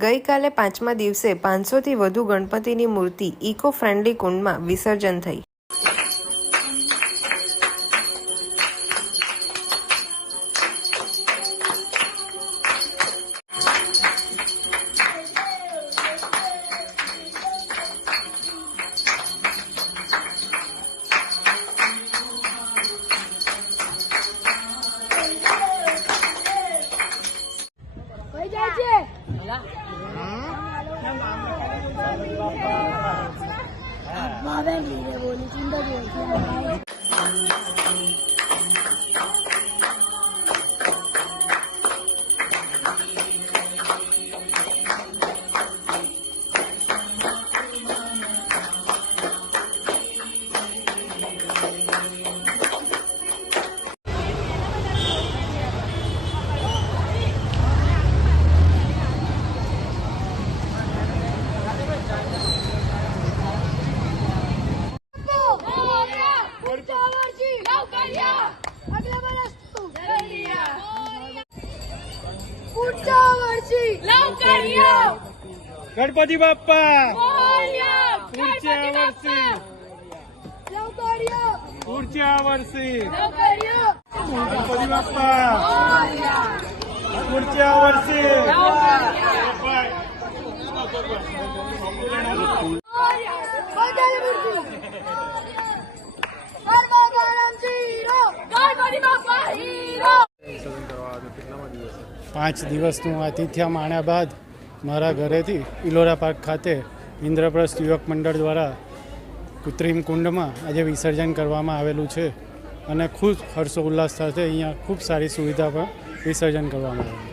ગઈકાલે પાંચમા દિવસે 500થી વધુ ગણપતિની મૂર્તિ ઇકો ફ્રેન્ડલી કુંડમાં વિસર્જન થઈ। गणपति बाप्पा पुढच्या वर्षी गणपति बाप्पा पुढच्या वर्षी પાંચ દિવસનું આતિથ્ય માણ્યા બાદ મારા ઘરેથી ઇલોરા પાર્ક ખાતે ઇન્દ્રપ્રસ્થ યુવક મંડળ દ્વારા કૃત્રિમ કુંડમાં આજે વિસર્જન કરવામાં આવેલું છે અને ખૂબ હર્ષોલ્લાસ સાથે અહીંયા ખૂબ સારી સુવિધા પર વિસર્જન કરવામાં આવેલું છે।